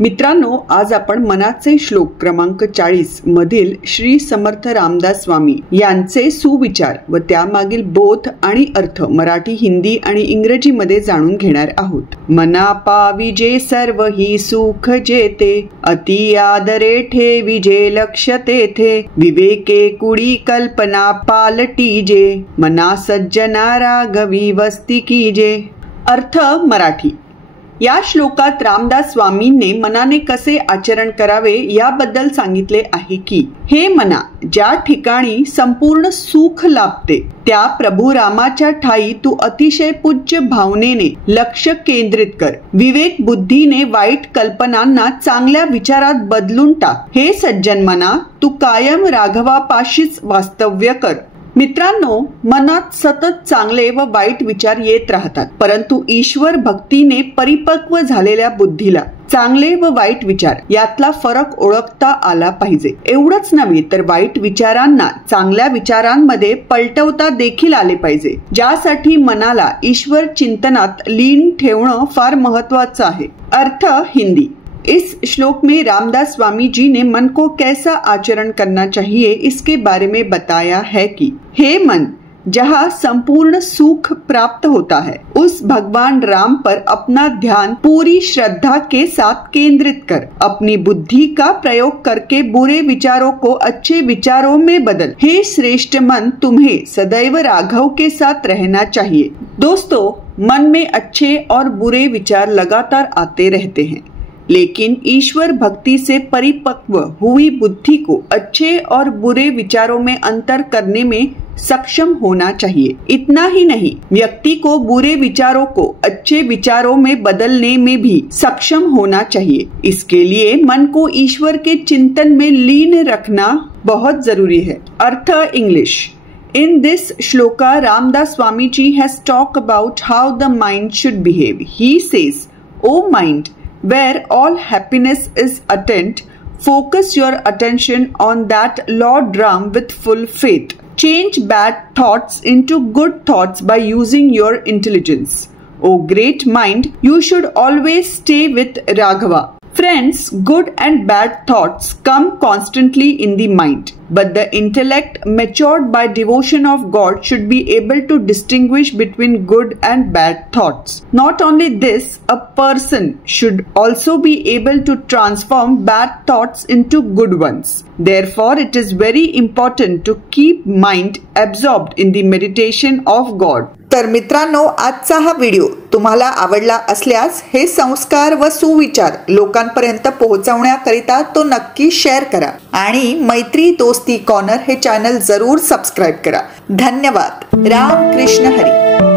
मित्रांनो, आज आपण मनाचे श्लोक क्रमांक 40 मधील श्री समर्थ रामदास स्वामी यांचे सुविचार व त्यामागील बोध आणि अर्थ मराठी, हिंदी आणि इंग्रजी मध्ये जाणून घेणार आहोत। मना पाविजे सर्व ही सुख जेते, अति आदरे ठेविजे लक्ष तेथे, विवेके कुडी कल्पना पालटीजे, मना सज्जना राघवी वस्ती कीजे। अर्थ मराठी। या श्लोकात रामदास स्वामींनी मनाने कसे आचरण करावे याबद्दल सांगितले आहे की हे मना, ज्या ठिकाणी संपूर्ण सुख लाभते त्या प्रभू रामाच्या ठाई तू अतिशय पूज्य भावनेने लक्ष केंद्रित कर। विवेक बुद्धीने वाईट कल्पनांना चांगल्या विचारात बदलून टाक। हे सज्जन मना, तू कायम राघवापाशीच वास्तव्य कर। मित्रांनो, मनात सतत चांगले व वाईट विचार येत राहतात, परंतु ईश्वर भक्तीने परिपक्व झालेल्या बुद्धीला चांगले व वाईट विचार यातला फरक ओळखता आला पाहिजे। एवढंच नव्हे तर वाईट विचारांना चांगल्या विचारांमध्ये पलटवता देखील आले पाहिजे, ज्यासाठी मनाला ईश्वर चिंतनात लीन ठेवणं फार महत्वाचं आहे। अर्थ हिंदी। इस श्लोक में रामदास स्वामी जी ने मन को कैसा आचरण करना चाहिए इसके बारे में बताया है कि हे मन, जहाँ संपूर्ण सुख प्राप्त होता है उस भगवान राम पर अपना ध्यान पूरी श्रद्धा के साथ केंद्रित कर। अपनी बुद्धि का प्रयोग करके बुरे विचारों को अच्छे विचारों में बदल। हे श्रेष्ठ मन, तुम्हें सदैव राघव के साथ रहना चाहिए। दोस्तों, मन में अच्छे और बुरे विचार लगातार आते रहते हैं, लेकिन ईश्वर भक्ति से परिपक्व हुई बुद्धि को अच्छे और बुरे विचारों में अंतर करने में सक्षम होना चाहिए। इतना ही नहीं, व्यक्ति को बुरे विचारों को अच्छे विचारों में बदलने में भी सक्षम होना चाहिए। इसके लिए मन को ईश्वर के चिंतन में लीन रखना बहुत जरूरी है। अर्थ English. In this shloka, Ramdas Swami ji has talked about how the mind should behave. He says, "O mind, where all happiness is attained, focus your attention on that Lord Ram with full faith. Change bad thoughts into good thoughts by using your intelligence. O great mind, you should always stay with Raghava." Friends, good and bad thoughts come constantly in the mind, but the intellect matured by devotion of God should be able to distinguish between good and bad thoughts. Not only this, a person should also be able to transform bad thoughts into good ones. Therefore, it is very important to keep mind absorbed in the meditation of God. तर मित्रांनो, आजचा हा video तुम्हाला आवडला असल्यास हे संस्कार व सुविचार लोकांपर्यंत पोहोचवण्याकरिता तो नक्की शेअर करा आणि मैत्री दोस्ती कॉर्नर हे चॅनल जरूर सबस्क्राइब करा। धन्यवाद। राम कृष्ण हरी।